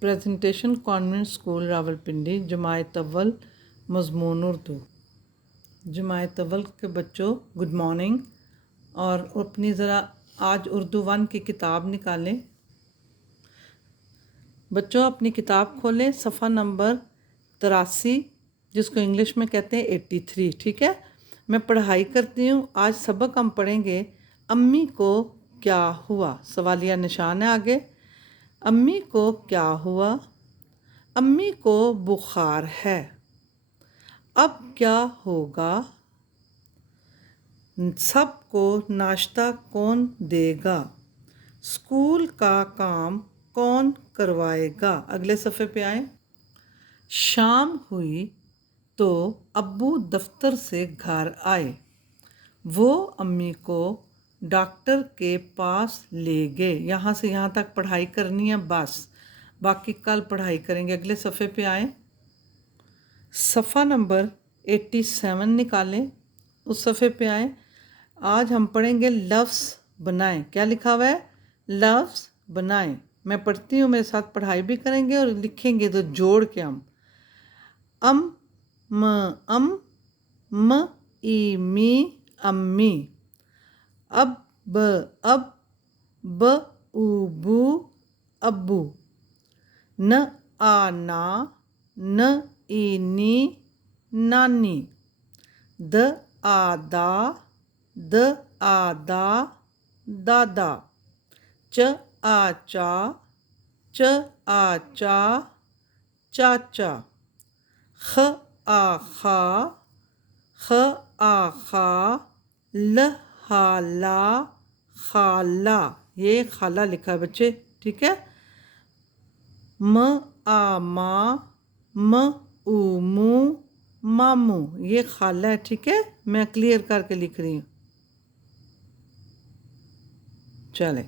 Presentation convent school Rawalpindi जमायत अव्वल मज़मून उर्दू। जमायत अव्वल के बच्चों गुड मॉर्निंग। और अपनी ज़रा आज उर्दू 1 की किताब निकालें। बच्चों अपनी किताब खोलें, सफ़ा नंबर 83 जिसको इंग्लिश में कहते हैं 83। ठीक है, मैं पढ़ाई करती हूँ। आज सबक हम पढ़ेंगे अम्मी को क्या हुआ। सवालिया निशान है आगे। अम्मी को क्या हुआ? अम्मी को बुखार है। अब क्या होगा? सबको नाश्ता कौन देगा? स्कूल का काम कौन करवाएगा? अगले सफ़े पे आए। शाम हुई तो अब्बू दफ्तर से घर आए। वो अम्मी को डॉक्टर के पास ले गए। यहाँ से यहाँ तक पढ़ाई करनी है बस, बाकी कल पढ़ाई करेंगे। अगले सफ़े पे आए। सफ़ा नंबर 87 निकालें, उस सफ़े पे आए। आज हम पढ़ेंगे लफ्ज़ बनाएं। क्या लिखा हुआ है? लफ्ज़ बनाएं। मैं पढ़ती हूँ, मेरे साथ पढ़ाई भी करेंगे और लिखेंगे तो जोड़ के हम। अम म ई मी अम्मी। अब ब उ बू अब्बू। न आ ना न ई नी नानी। द आ दा दादा। च आ चा चाचा। ख आ खा ल हा ला खाला। ये खाला लिखा है बच्चे, ठीक है। म आ मा म उ मू मामू। ये खाला है, ठीक है। मैं क्लियर करके लिख रही हूँ। चले।